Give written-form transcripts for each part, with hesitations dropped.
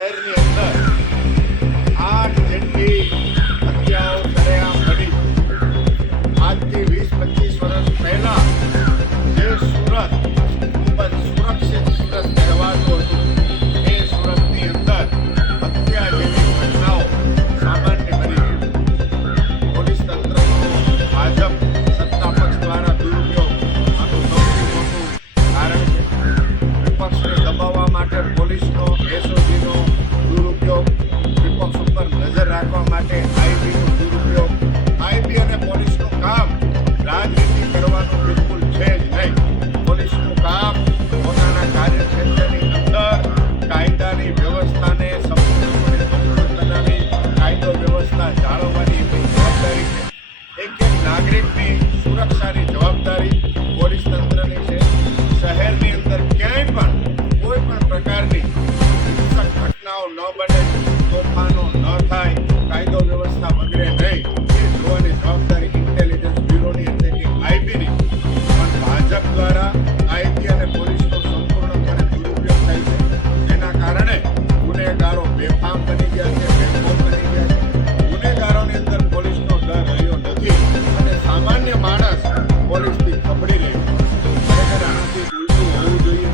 શહેરની અંદર 8 જેટલી હત્યાઓ સરેઆમ બની. આજથી 20-25 વર્ષ પહેલા જે સુરત ખૂબ જ સુરક્ષિત સુરત કહેવાતું હતું, એ સુરતની અંદર હત્યા જેવી ઘટનાઓ સામાન્ય બની ગઈ. પોલીસ તંત્રનો ભાજપ સત્તા પક્ષ દ્વારા દુરુપયોગ આનું સૌથી મોટું કારણ છે. વિપક્ષને દબાવવા માટે પોલીસનો એસઓજીનો દુરુપયોગ, વિપક્ષ ઉપર નજર રાખવા માટે આઈબીનો દુરુપયોગ. આઈબી અને પોલીસનું કામ રાજનીતિ કરવાનું બિલકુલ છે જ નહીં. પોલીસનું કામ પોતાના કાર્યક્ષેત્રની અંદર કાયદાની વ્યવસ્થાને સંપૂર્ણપણે મજબૂત બનાવી કાયદો વ્યવસ્થા જાળવવાની એમની જવાબદારી છે. એક નાગરિકની સુરક્ષાની જવાબદારી પોલીસ તંત્રની છે. શહેરની અંદર ક્યાંય પણ કોઈ પણ પ્રકારની હિંસક ઘટનાઓ ન બને, તોફાનો ન થાય, કાયદો વ્યવસ્થા બગડે નહીં, એ જોવાની જવાબદારી ઇન્ટેલિજન્સ બ્યુરોની એટલે કે આઈબીની. પણ ભાજપ દ્વારા આઈબી અને પોલીસનો સંપૂર્ણપણે દુરુપયોગ થાય છે. જેના કારણે ગુનેગારો બેફામ બની ગયા છે, બેફામ બની ગયા છે. ગુનેગારોની અંદર પોલીસનો ડર રહ્યો નથી અને સામાન્ય માણસ પોલીસથી ખબડી રહ્યો છે. ખરેખર આનાથી ઉલટું હોવું જોઈએ.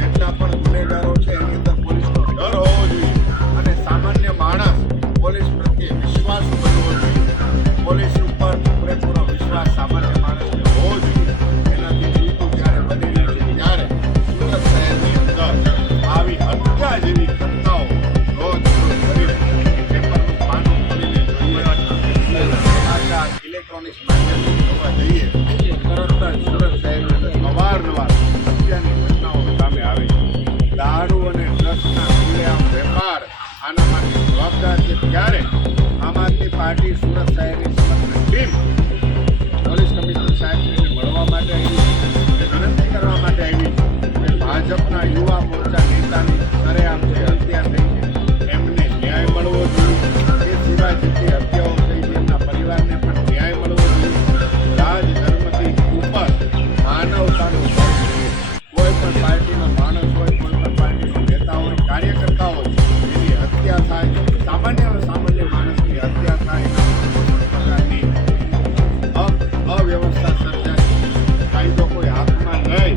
જેટલા પણ ગુનેગારો છે એની અંદર પોલીસનો ડર હોવો જોઈએ અને સામાન્ય માણસ પોલીસ પ્રત્યે વિશ્વાસ બનવો જોઈએ. પોલીસ ઉપર પૂરેપૂરો વિશ્વાસ સામાન્ય માણસને હોવો જોઈએ. એનાથી ઉલટું જ્યારે બની રહ્યું છે ત્યારે સુરત શહેરની અંદર આવી હત્યા જેવી ઘટનાઓ રોજ કરી રહી છે. પેપરનું પાનું ખોલીને જોઈએ, સમાચાર ઇલેક્ટ્રોનિક્સ માધ્યમથી જોવા જઈએ, તરત જ સુરત શહેરની અંદર અવારનવાર હત્યાની ઘટનાઓ સામે આવે છે. દારૂ અને ડ્રગ્સના ખુલ્લેઆમ વેપાર આના માટે જવાબદાર છે. ત્યારે આમ આદમી પાર્ટી સુરત શહેરની સમગ્ર ટીમ પોલીસ કમિશનર સાહેબને મળવા માટે આવી છે, વિનંતી કરવા માટે આવી છે કે ભાજપના યુવા મોરચા નેતાની સરેઆમ જે હત્યા થઈ છે એમને ન્યાય મળવો જોઈએ. એ સિવાય જેટલી હત્યાઓ થઈ છે એમના પરિવારને પણ ન્યાય મળવો જોઈએ. રાજધર્મથી ઉપર માનવતાનું ધર્મ છે. કોઈ પણ પાર્ટીનો માણસ હોય, કોઈ પણ પાર્ટીનો નેતા હોય, કાર્યકર્તા હોય, એની હત્યા થાય, સામાન્ય માણસની હત્યા થાય, પ્રકારની અવ્યવસ્થા સર્જાય, કાયદો કોઈ હાથમાં નહીં